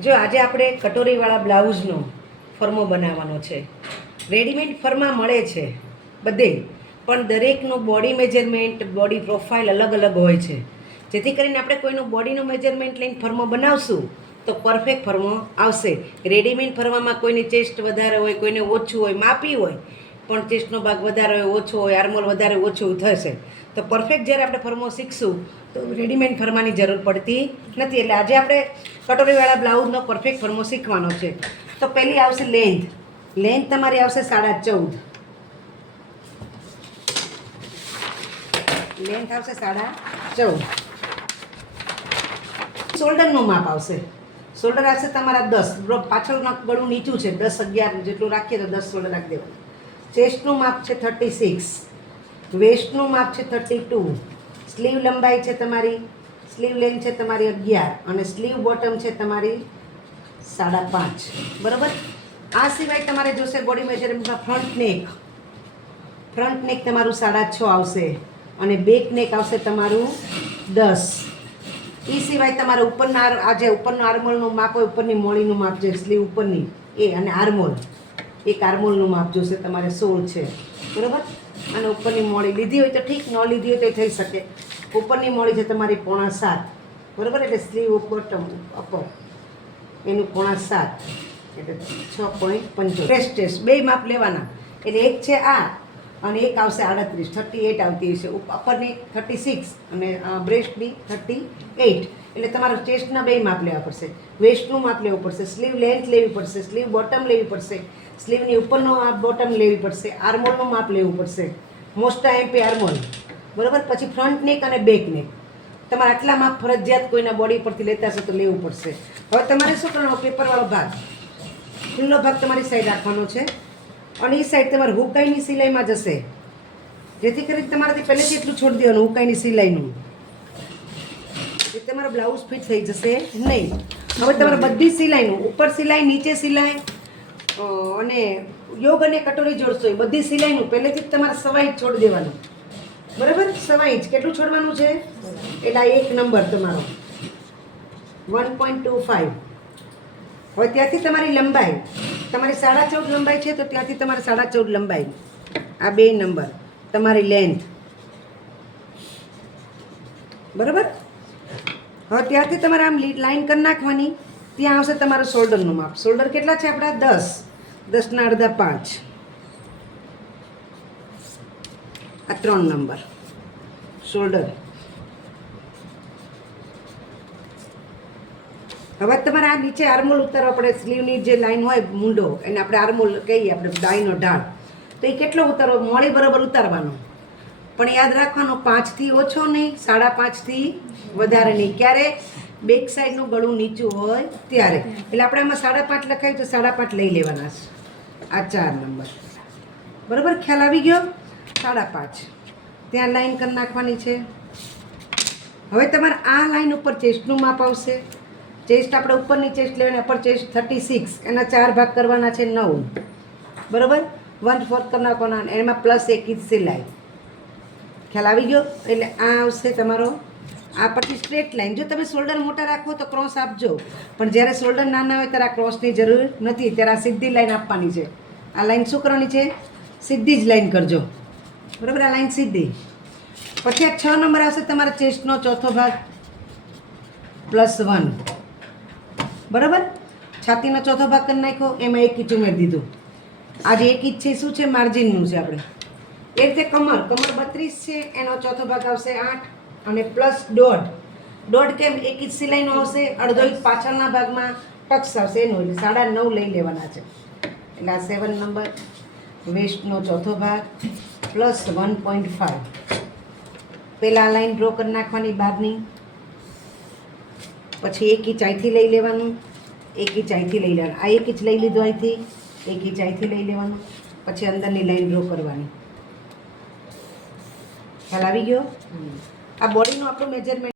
જો આજે આપણે કટોરીવાળા બ્લાઉઝનો ફરમો બનાવવાનો છે. રેડીમેડ ફરમા મળે છે બધે, પણ દરેકનું બોડી મેજરમેન્ટ, બોડી પ્રોફાઇલ અલગ અલગ હોય છે. જેથી કરીને આપણે કોઈનું બોડીનું મેજરમેન્ટ લઈને ફરમો બનાવશું તો પરફેક્ટ ફરમો આવશે. રેડીમેડ ફરવામાં કોઈની ચેસ્ટ વધારે હોય, કોઈને ઓછું હોય, માપી હોય પણ ચેસ્ટનો ભાગ વધારે હોય, ઓછો હોય, આર્મોલ વધારે ઓછું થશે. તો પરફેક્ટ જ્યારે આપણે ફરમો શીખશું તો રેડીમેડ ફરમાની જરૂર પડતી નથી. એટલે આજે આપણે કટોરીવાળા બ્લાઉઝનો પરફેક્ટ ફરમો શીખવાનો છે. તો પહેલી આવશે લેન્થ. લેન્થ તમારી આવશે 14.5. લેન્થ આવશે 14.5. શોલ્ડરનું માપ આવશે. શોલ્ડર આવશે તમારા 10. પાછળનું ગળું નીચું છે, 10-11 જેટલું રાખીએ તો 10 શોલ્ડર રાખી દેવાનું. ચેસ્ટનું માપ છે 36. વેસ્ટનું માપ છે 32. સ્લીવ લંબાઈ છે તમારી, સ્લીવ લેન્થ છે તમારી 11 અને સ્લીવ બોટમ છે તમારી 5.5. બરાબર. આ સિવાય તમારે જોશે બોડી મેજરમેન્ટમાં ફ્રન્ટ નેક. ફ્રન્ટ નેક તમારું 6.5 આવશે અને બેક નેક આવશે તમારું 10. એ સિવાય તમારે ઉપરના આજે ઉપરના આર્મોલનું માપ હોય, ઉપરની મોળીનું માપ છે, સ્લીવ ઉપરની એ અને આર્મોલ, એક આર્મોલનું માપ જોશે તમારે 16 છે. બરાબર. અને ઉપરની મોળી લીધી હોય તો ઠીક, ન લીધી હોય તો થઈ શકે. ઉપરની મોળી છે તમારી 6.5. બરાબર. એટલે સ્લીવ બોટમ અપર એનું 6.5 એટલે 6.75. ટેસ્ટ બે માપ લેવાના. એટલે એક છે આ અને એક આવશે 38 આવતી હશે. અપરની 36 અને બ્રેસ્ટની 38. એટલે તમારે ચેસ્ટના બે માપ લેવા પડશે. વેસ્ટનું માપ લેવું પડશે, સ્લીવ લેન્થ લેવી પડશે, સ્લીવ બોટમ લેવી પડશે, સ્લીવની ઉપરનો બોટમ લેવી પડશે, આર્મોલનું માપ લેવું પડશે, મોસ્ટ એમપી આર્મોલ. બરાબર. પછી ફ્રન્ટ નેક અને બેક નેક તમારે આટલા માપ ફરજિયાત કોઈના બોડી પરથી લેતા હશો તો લેવું પડશે. હવે તમારે શું કરવાનો, પેપરવાળો ભાગ, ખુલ્લો ભાગ તમારી સાઈડ રાખવાનો છે અને એ સાઈડ તમારે હુકાઈની સિલાઈમાં જશે. જેથી કરીને તમારાથી પહેલેથી એટલું છોડી દેવાનું હુકાઈની સિલાઈનું, એ તમારો બ્લાઉઝ ફિટ થઈ જશે નહીં. હવે તમારે બધી સિલાઈનું, ઉપર સિલાઈ, નીચે સિલાઈ અને યોગ અને કટોરી જોડશો એ બધી સિલાઈનું પહેલેથી જ તમારે સવાઈ જ છોડી દેવાનું. બરાબર. સવાઈ જ કેટલું છોડવાનું છે? એટલે 1 નંબર તમારો 1.25. હવે ત્યાંથી તમારી લંબાઈ, તમારી 14.5 લંબાઈ છે તો ત્યાંથી તમારે 14.5 લંબાઈ. આ 2 નંબર તમારી લેન્થ. બરાબર. હવે ત્યાંથી તમારે આમ લાઈન કરી નાખવાની. ત્યાં આવશે તમારું શોલ્ડરનું માપ. શોલ્ડર કેટલા છે આપણા? 10 ના અડધા 5. આ 3 નંબર શોલ્ડર. હવે તમારે આ નીચે આર્મોલ ઉતારવા પડે. સ્લીવની જે લાઈન હોય મૂંડો એને આપણે આર્મોલ કહીએ, આપણે ડાયનો ઢાળ. તો એ કેટલો ઉતારવો? મોળી બરાબર ઉતારવાનો, પણ યાદ રાખવાનો 5 થી ઓછો નહીં, 5.5 થી વધારે નહીં. ક્યારે? બેક સાઈડનું ગળું નીચું હોય ત્યારે. એટલે આપણે આમાં 5.5 લખાય તો 5.5 લઈ લેવાના છે. આ 4 નંબર. બરાબર. ખ્યાલ આવી ગયો? 5.5 ત્યાં લાઈન કરી નાખવાની છે. હવે તમારે આ લાઈન ઉપર ચેસ્ટનું માપ આવશે. ચેસ્ટ આપણે ઉપરની ચેસ્ટ લેવાની, અપર ચેસ્ટ 36, એના 4 ભાગ કરવાના છે 9. બરાબર. 1/4 કરી નાખવાના, એમાં પ્લસ 1 ઇંચ સિલાઈ. ખ્યાલ આવી ગયો? એટલે આ આવશે તમારો. આ પછી સ્ટ્રેટ લાઈન. જો તમે શોલ્ડર મોટા રાખો તો ક્રોસ આપજો, પણ જ્યારે શોલ્ડર નાના હોય ત્યારે આ ક્રોસની જરૂર નથી. ત્યારે આ સીધી લાઈન આપવાની છે. આ લાઈન શું કરવાની છે? સીધી જ લાઈન કરજો. બરાબર. આ લાઈન સીધી. પછી આ 6 નંબર આવશે તમારા ચેસ્ટનો ચોથો ભાગ +1. બરાબર. છાતીનો ચોથો ભાગ કરી નાખ્યો, એમાં 1 ઇંચ ઉમેરી દીધું. આજે 1 ઇંચ છે શું છે? માર્જિનનું છે આપણે. એ રીતે કમર 32 છે, એનો ચોથો ભાગ આવશે 8 અને +1.5 કેમ? 1 ઇંચ સિલાઈનો આવશે, અડધો ઇંચ પાછળના ભાગમાં ટક્સ આવશે એનું, એટલે 9.5 લઈ લેવાના છે. એટલે આ 7 નંબર. વેસ્ટનો ચોથો ભાગ +1.5. પહેલાં લાઈન ડ્રો કરી નાખવાની બહારની. પછી 1 ઇંચ અહીંથી લઈ લેવાનું, 1 ઇંચ અહીંથી લઈ લેવાનું. આ 1 ઇંચ લઈ લીધું અહીંથી, 1 ઇંચ અહીંથી લઈ લેવાનું. પછી અંદરની લાઈન ડ્રો કરવાની. ખ્યાલ આવી ગયો? આ બોડીનું આપણું મેજરમેન્ટ